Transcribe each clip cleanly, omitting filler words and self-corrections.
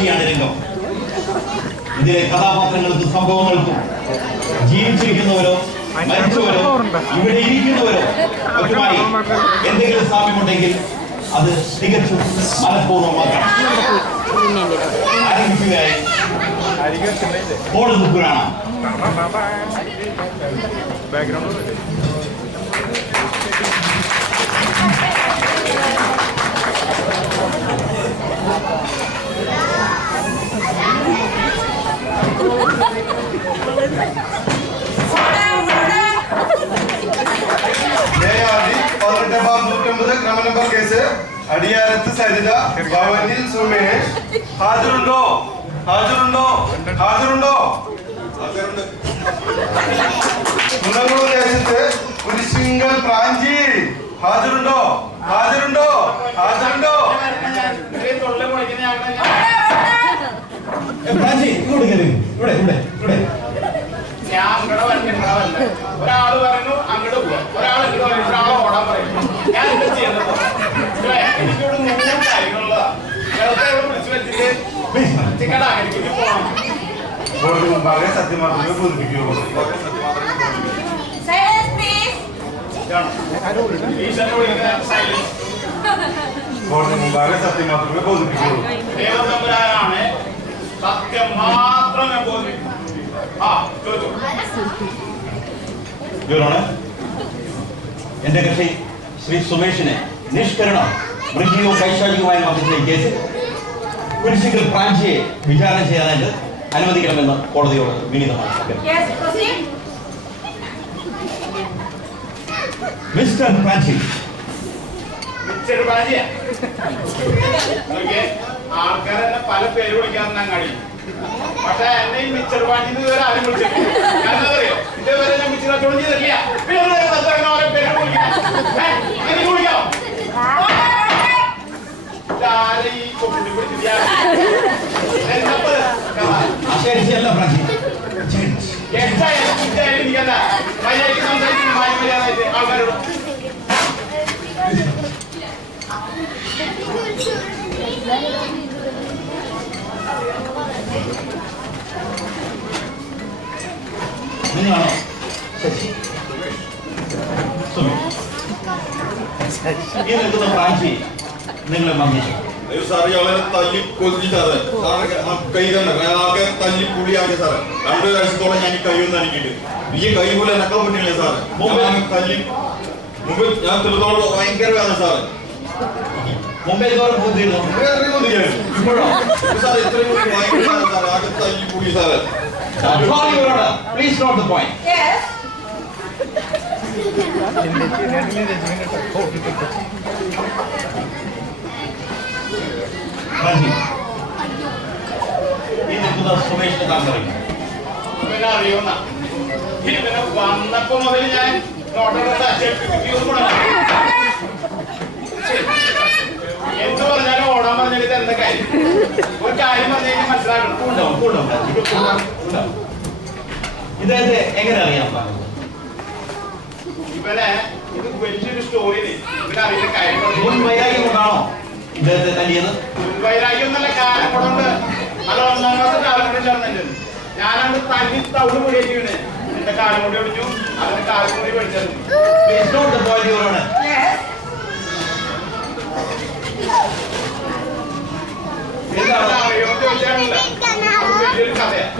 കോടതിയാണ് രംഗം. ഇതിലെ കഥാപാത്രങ്ങൾക്കും സംഭവങ്ങൾക്കും ജീവിച്ചിരിക്കുന്നവരോ മരിച്ചവരോ ഇവിടെ ഇരിക്കുന്നവരോ മറ്റുമായി എന്തെങ്കിലും സാമ്യമുണ്ടെങ്കിൽ അത് തികച്ചും മനഃപൂർവ്വമാക്കാം. ആരംഭിക്കുകയായി കോടതി പുരാണം. ക്രമനമ്പർ കേസ് അടിയാരത്ത് സരിത ഭവനിൽ സുമേഷ്. ഹാജരുണ്ടോ? ഹാജരുണ്ടോ? ഹാജരുണ്ടോ? കുന്നംകുളം ദേശത്ത് കുരിശിങ്കൽ പ്രാഞ്ചി. ഹാജരുണ്ടോ? ഹാജരുണ്ടോ? ഹാജരുണ്ടോ? ഒരാള് പറഞ്ഞു അങ്ങോട്ട് പോവാ, ഒരാൾ ഇങ്ങോട്ട് പറയും, ഒരാളെ ഓടാൻ പറയും. ഞാൻ എന്താ ചെയ്യുന്നത്? എനിക്കിവിടെ 100 കാര്യങ്ങളുള്ളതാ. വിളിച്ചു വെച്ചിട്ട് ചിക്കടാ എനിക്ക് പോകണം. കോടതി മുമ്പാകെ സത്യം മാത്രമേ ബോധിപ്പിക്കുകയുള്ളൂ. കോടതി മുമ്പാകെ സത്യം മാത്രമേ ബോധിപ്പിക്കുകയുള്ളൂ. ദൈവതമ്പുരാനാണ് സത്യം മാത്രമേ ബോധിപ്പിക്കൂ. എന്റെ കക്ഷി ശ്രീ സുമേഷിനെ നിഷ്കരണം മൃഗീയവും പൈശാചികവുമായ മർദ്ദിച്ച കേസിൽ കുരിശിങ്കൽ പ്രാഞ്ചിയെ വിചാരണ ചെയ്യാനായിട്ട് അനുവദിക്കണമെന്ന് കോടതിയോട് വിനീതമാണ്. മിസ്റ്റർ പ്രാഞ്ചി. ആൾക്കാരെന്നെ പല പേര് വിളിക്കാൻ കഴിയും. പക്ഷെ എന്നെ ഈ മിച്ചർ പാണ്ടി ഇതുവരെ ആരും വിളിച്ചിട്ടില്ല. ഞാനറിയോ ഇതേവരെ ഞാൻ മിച്ചർ കച്ചവടം ചെയ്തിട്ടില്ല. പിന്നെ ഓരോ പേര് വിളിക്കാം. എനിക്ക് വിളിക്കാം. ഈ കൊട്ടി പിടിച്ചില്ല ആൾക്കാരോട് നിങ്ങളാണോ ശശി? ഈ നിൽക്കുന്ന പ്രാഞ്ചി നിങ്ങളെ മർദ്ദിച്ചു. സാറ് ഇയാളെ തല്ലി കൊല്ലി സാറ്. കൈ തന്നെ ആകെ തല്ലി പുളിയാക്കി സാറ്. 2 ആഴ്ചത്തോളം ഞാൻ ഈ കൈ ഒന്ന് അനക്കിട്ട് ഈ കൈ പോലെ എനക്കാൻ പറ്റില്ല സാറ്. തല്ലി മുമ്പ് ഞാൻ തീർത്തോളം ഭയങ്കര വേദന സാറ്. മുമ്പേ ഇപ്പോഴോ സാർ ഇത്രയും ഭയങ്കര സാറ് ആകെ തല്ലി പുളി sir. Please note the point. Yes. സുമേഷിനെ താൻ പറയും. പിന്നെ അറിയുന്ന ഇതിനെ വന്നപ്പോ മുതൽ ഞാൻ എന്ത് പറഞ്ഞാലും ഓടാൻ പറഞ്ഞാൽ ഇത് എന്താ കാര്യം? ഒരു കാര്യം പറഞ്ഞു കഴിഞ്ഞാൽ മനസ്സിലാക്കണം. ഇദ്ദേഹത്തെ എങ്ങനെ അറിയാം? ഇവനെ ഇത് വലിയൊരു സ്റ്റോറി ഇവനറിയുന്ന കാര്യം മുൻ വൈരാഗ്യം കൊണ്ടാണോ ഇദ്ദേഹത്തെ തല്ലിയത്? വൈരാഗ്യം എന്നല്ല, കാലം കൊണ്ടുണ്ട്. അത് 1ാം ക്ലാസ് കാലം കൊണ്ടില്ലായിരുന്നു. ഞാനത് തല്ലി തവിട് പൊടിയേറ്റിയാണ്. എന്റെ കാലം കൊണ്ട് ഒടിച്ചു, അതിന്റെ കാലം കൂടി പഠിച്ചത്. വലിയൊരു കഥയാണ്.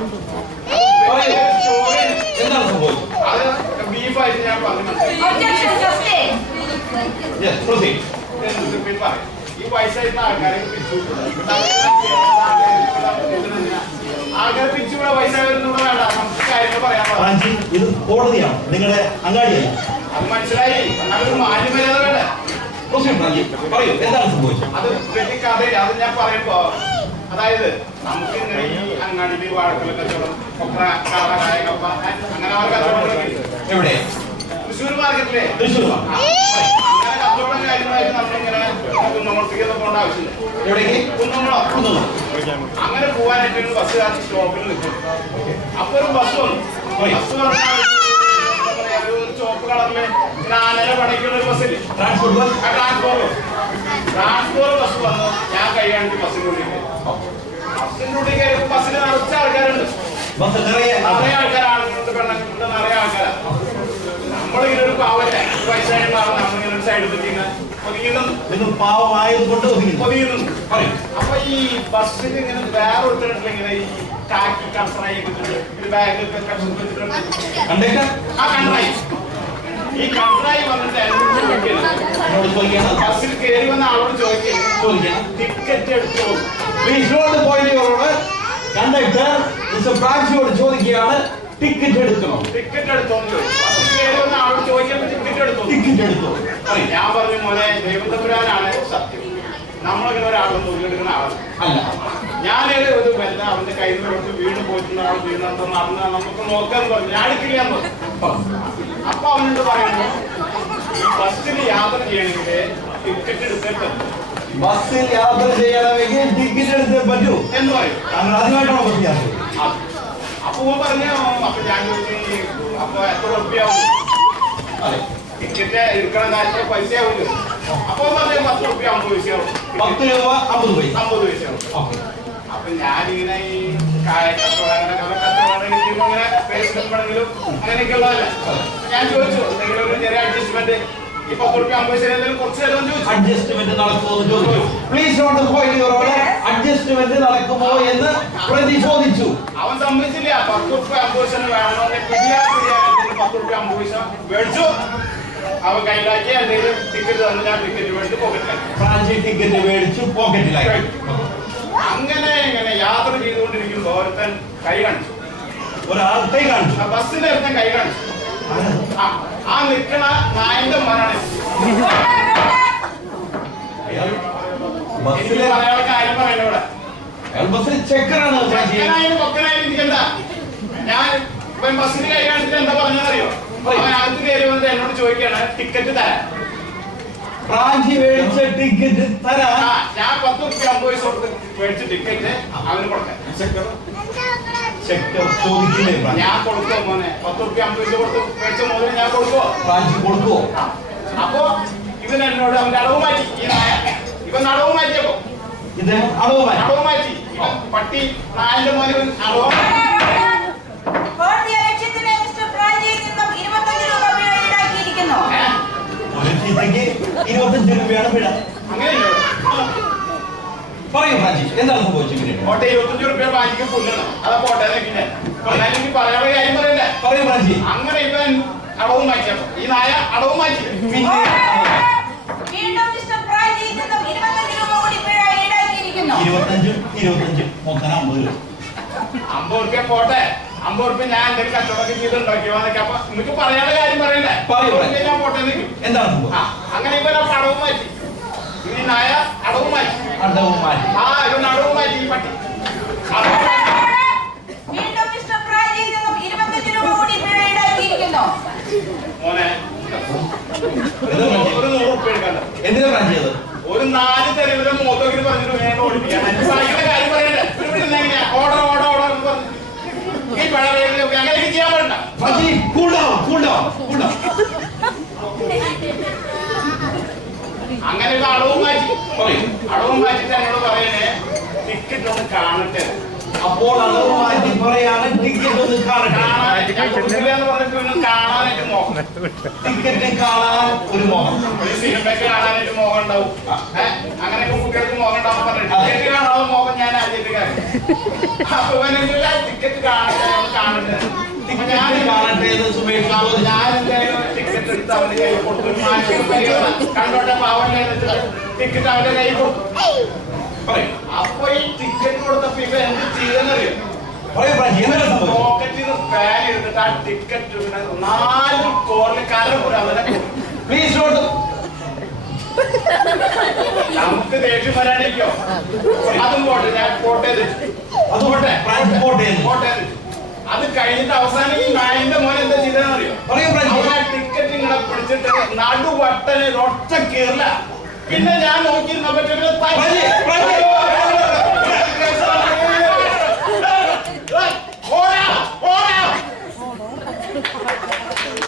എന്താണ് സംഭവിച്ചത്? അത് ബീഫായിട്ട് ഞാൻ പറഞ്ഞു. ഈ വയസ്സായിരുന്ന ആൾക്കാരെ പിരിച്ചു ആൾക്കാരെ പിരിച്ചുകൂടെ വയസ്സായവരൊന്നും വേണ്ട. നമുക്ക് കാര്യങ്ങൾ പറയാൻ പറഞ്ഞു. ഇത് കോടതിയാണ്, നിങ്ങളുടെ അങ്ങാടിയല്ല. അത് മനസ്സിലായി. എന്നാലും മാന്യമര്യാദ വേണ്ട. പറയൂ, എന്താണ് സംഭവിച്ചത്? അത് വലിയ കഥയില്ല. അത് ഞാൻ പറയുമ്പോ അതായത് നമുക്ക് ഇങ്ങനെ ഈ അങ്ങാടിയിൽ വാഴക്കുള്ള കച്ചവടം അങ്ങനെ അവർ കച്ചവടം എവിടെ? തൃശ്ശൂർ മാർക്കറ്റിലെ തൃശ്ശൂർ അങ്ങനെ കച്ചവടം കാര്യങ്ങളായിട്ട് നമ്മളിങ്ങനെ കുന്നംകുളത്തേക്ക് പോകേണ്ട ആവശ്യമില്ല. എവിടേക്ക്? കുന്നംകുളം. അങ്ങനെ പോകാനായിട്ട് ബസ്സുകാർ സ്റ്റോപ്പിൽ നിൽക്കും. അപ്പൊ ഒരു ബസ് വന്നു. ബസ് പറഞ്ഞാൽ ഒരു ചോപ്പ് കളറില് ആനര പണിക്കുള്ള ഒരു ബസ്സിൽ ട്രാൻസ്പോർട്ട് ബസ് വന്നു. ഞാൻ കൈ കാണിച്ച് ബസ്സിൽ കൊണ്ടിട്ട് ബസ് നിറയെ നിറയെ ആൾക്കാരാണ് പെണ്ണുങ്ങളുടെ നിറയെ ആൾക്കാരാണ്. നമ്മളിങ്ങനെ ഒരു പാവല്ലേ വയസ്സായ നമ്മളിങ്ങനെ ഒരു സൈഡിൽ നിങ്ങൾ പാവമായതുകൊണ്ട് ഒതുങ്ങുന്നു. അപ്പൊ ഈ ബസ്സിൽ ഇങ്ങനെ വേറെ ഒരുത്തരുണ്ട് ഇങ്ങനെ ഈ കാക്കി കൺസറായി ബാഗ് കണ്ടേക്കാം. ആ കൺട്രായി ഈ കൺട്രായി വന്നിട്ട് ബസ്സിൽ കയറി വന്ന ആളോട് ചോദിക്കാം ടിക്കറ്റ് എടുത്തു. കണ്ടക്ടർ ബ്രാഞ്ചിയോട് ചോദിക്കുകയാണ് ടിക്കറ്റ് എടുക്കണോ? ടിക്കറ്റ് എടുത്തോന്ന് ചോദിച്ചു. ബസ്സിൽ കയറി വന്ന ആളോട് ചോദിക്കുമ്പോൾ ടിക്കറ്റ് എടുത്തു. ടിക്കറ്റ് എടുത്തോ? ഞാൻ പറഞ്ഞു മോനെ ദൈവത്തമ്പുരാനാണ് സത്യം, നമ്മളിങ്ങനെ ഒരാളും തൊഴിലെടുക്കുന്ന ആളാണ് അല്ല. ഞാൻ ഒരു വല്ല അവന്റെ കയ്യിൽ നിന്ന് വീണ് പോയിട്ടുള്ള ആൾ വീണെന്തോ നടന്ന നമുക്ക് നോക്കാന്ന് പറഞ്ഞു. ഞാൻ എടുക്കില്ലാന്ന് പറഞ്ഞു. അപ്പൊ അവനോട് പറയുന്നു ഈ ബസ്സിൽ യാത്ര ചെയ്യണമെങ്കിൽ ടിക്കറ്റ് എടുത്തിട്ട് ബസ്സിൽ യാത്ര ചെയ്യണമെങ്കിൽ ടിക്കറ്റ് എടുത്തേ പറ്റൂ എന്ന് പറയും. താങ്കൾ ആദ്യമായിട്ടാണോ ബസ് യാത്ര? അപ്പൊ പറഞ്ഞു. അപ്പൊ ഞാൻ ചോദിച്ചു അപ്പൊ എത്ര റുപ്യാവും ടിക്കറ്റ് എടുക്കണ കാര്യത്തിൽ പൈസ ആവില്ല. അപ്പൊ പറഞ്ഞു 10 റുപ്യ 50 പൈസയാവും. 10 രൂപ 50 പൈസ. 50 പൈസയാവും. അപ്പൊ ഞാനിങ്ങനെ ഈ കച്ചവടം അങ്ങനെ പേഴ്സണെങ്കിലും അങ്ങനെയൊക്കെയുള്ളതല്ല. ഞാൻ ചോദിച്ചു എന്തെങ്കിലും ഒരു ചെറിയ അഡ്ജസ്റ്റ്മെന്റ് ഈ 10 റുപ്യ 50 പൈസ എന്തെങ്കിലും കുറച്ച് തരുമെന്ന് ചോദിച്ചു. അഡ്ജസ്റ്റ്മെന്റ് നടക്കുമോ എന്ന് ചോദിച്ചു. Please note point your honour. Adjustment നടക്കുമോ എന്ന് പ്രതിശോധിച്ചു. അവൻ സമ്മതിച്ചില്ല. 10 റുപ്യ 50 പൈസ വേണമെന്ന് പിടിയാ 10 റുപ്യ 50 പൈസ മേടിച്ചു. അവൻ കയ്യിലാക്കി എന്തെങ്കിലും ടിക്കറ്റ് തന്നു. ഞാൻ ടിക്കറ്റ് മേടിച്ച് പോക്കറ്റിലാക്കി. ഫ്രാഞ്ചി ടിക്കറ്റ് മേടിച്ചു പോക്കറ്റിലാക്കി. അങ്ങനെ ഇങ്ങനെ യാത്ര ചെയ്തുകൊണ്ടിരിക്കുമ്പോ ഒരുത്തൻ കൈ കാണിച്ചു. ഒരാൾ കൈ കാണിച്ചു. ബസ്സിന്റെ ഒരുത്തൻ കൈ കാണിച്ചു. ആ നിൽക്കണ നായന്റെ മനാണ്. ബസ്സിലെ മലയാള കാര്യം പറയുന്നവിടെ ബസ്സിൽ ചെക്കറാണ്. പൊക്കനായാലും ഇരിക്കണ്ട. ഞാൻ ഇപ്പം ബസ്സിന് കൈ കാണിച്ചിട്ട് എന്താ പറഞ്ഞറിയോ? അവൻ അകത്ത് കയറി വന്നിട്ട് എന്നോട് ചോദിക്കാണ് ടിക്കറ്റ് തരാൻ. ഫ്രാഞ്ചി മേടിച്ച ടിക്കറ്റ് തരാൻ ഞാൻ 10 റുപ്യ 50 പൈസ കൊടുത്ത് മേടിച്ച ടിക്കറ്റ് അവന് കൊടുക്കാൻ. ചെക്കർ ചോദിക്കില്ലേ? ഞാൻ കൊടുക്കോ മോനെ? 10 റുപ്യ 50 പൈസ കൊടുത്ത് മേടിച്ച മോനെ ഞാൻ കൊടുക്കോ? ഫ്രാഞ്ചി കൊടുക്കുവോ? അപ്പൊ ഇവൻ എന്നോട് അവന്റെ അടവ് മാറ്റി. ഈ നായ ഇവൻ അടവ് മാറ്റിയപ്പോ ഇത് അടവ് മാറ്റി. ഇവൻ പട്ടി നായന്റെ മോനെ അടവ് ഒരു ചീത്തയ്ക്ക് 25 രൂപയാണ് പിഴ. അങ്ങനെയല്ലോ. പറയൂ ഫ്രാഞ്ചി, എന്താണ് സംഭവിച്ചത്? കോട്ടെ 25 റുപ്യ ബാങ്കിക്ക് പുല്ലാണ്. അതാ പോട്ടെ അല്ലെങ്കിൽ പറയാനുള്ള കാര്യം പറയണ്ടേ? പറയൂ ഫ്രാഞ്ചി. അങ്ങനെ ഇവൻ അടവ് മാറ്റിയപ്പോ ഈ നായ അടവ് മാറ്റി. പിന്നെ 25 മൊത്തം 50 രൂപ. 50 റുപ്യ പോട്ടെ. 50 റുപ്യ ഞാൻ എന്തെങ്കിലും കച്ചവടമൊക്കെ ചെയ്തുണ്ടാക്കിയോ എന്നൊക്കെ. അപ്പൊ നിനക്ക് പറയാനുള്ള കാര്യം പറയണ്ടേ? ഞാൻ പോട്ടെ നിൽക്കും. എന്താണ് സംഭവം? അങ്ങനെ ഇവൻ അടവ് മാറ്റി. ഈ നായ അടവ് മാറ്റി. അടവ് മാറ്റി. ഇവൻ അടവ് മാറ്റി. ഈ പട്ടി മോനെ ഒരു 100 റുപ്യ എടുക്കണ്ട. എന്തിനാ ഫ്രാഞ്ചി അത്? ഒരു 4 തെരുവിലെ മോത്തോക്കിന് പറഞ്ഞിട്ട് വേഗം ഓടിപ്പിക്കാൻ കാര്യം പറയണ്ടേ? ഓർഡർ ഓർഡർ ഓർഡർ എന്ന് പറഞ്ഞു ഈ പഴ അങ്ങനെ ചെയ്യാൻ പറ്റണ്ട. Franchi cool down, cool down, cool down. അങ്ങനെ ഒരു അടവ് മാറ്റി. പറയൂ. അടവ് മാറ്റിട്ട് എന്നോട് പറയണേ ടിക്കറ്റ് ഒന്ന് കാണട്ടെ. അപ്പോൾ അളവ് മാറ്റി പറയാണ് ടിക്കറ്റ് ഒന്ന് കാണട്ടെ. എന്ന് പറഞ്ഞിട്ട് കാണാനായിട്ട് മോഹം. ടിക്കറ്റ് കാണാൻ ഒരു മോഹം. ഒരു സിനിമയ്ക്ക് കാണാനായിട്ട് മോഹം ഉണ്ടാവും. അങ്ങനെയൊക്കെ കുട്ടികൾക്ക് മോഹം ഉണ്ടാവും. ടിക്കറ്റ് കാണാനുള്ള മോഹം ഞാൻ ആദ്യമായിട്ട് കാര്യം. അപ്പൊ ടിക്കറ്റ് കാണട്ടെ. ടിക്കറ്റ് കാണട്ടെ എന്ന് സുമേഷ് ചോദിച്ചു. ഞാൻ എന്തായാലും ടിക്കറ്റ് എടുത്ത് അവന്റെ കയ്യിൽ കൊടുത്തു. കണ്ടോട്ടെ പാവല്ലേ ടിക്കറ്റ് അവന്റെ കയ്യിൽ കൊടുത്തു. അപ്പൊ ഈ ടിക്കറ്റ് കൊടുത്തപ്പോ ഇവ എന്ത് ചെയ്തെന്നറിയോ? പറയൂ ഫ്രാഞ്ചി, എന്താണ് സംഭവിച്ചത്? പോക്കറ്റിൽ നിന്ന് പാൻ എടുത്തിട്ട് ആ ടിക്കറ്റ് 4 കോറിൽ കലപുരം. Please note. നമുക്ക് ദേഷ്യം വരാനിരിക്കോ? അതും പോട്ടെ. ഞാൻ പോട്ടേത് അത് പോട്ടെ. ഫ്രാഞ്ചി പോട്ടേത്. അത് കഴിഞ്ഞിട്ട് അവസാനം ഈ നായിന്റെ മോൻ എന്താ ചെയ്തെന്നറിയോ? പറയൂ ഫ്രാഞ്ചി. ആ ടിക്കറ്റ് ഇങ്ങനെ പിടിച്ചിട്ട് നടുവട്ടന് ഒറ്റ കീറില്ല. പിന്നെ ഞാൻ നോക്കിയിരുന്ന പറ്റുന്ന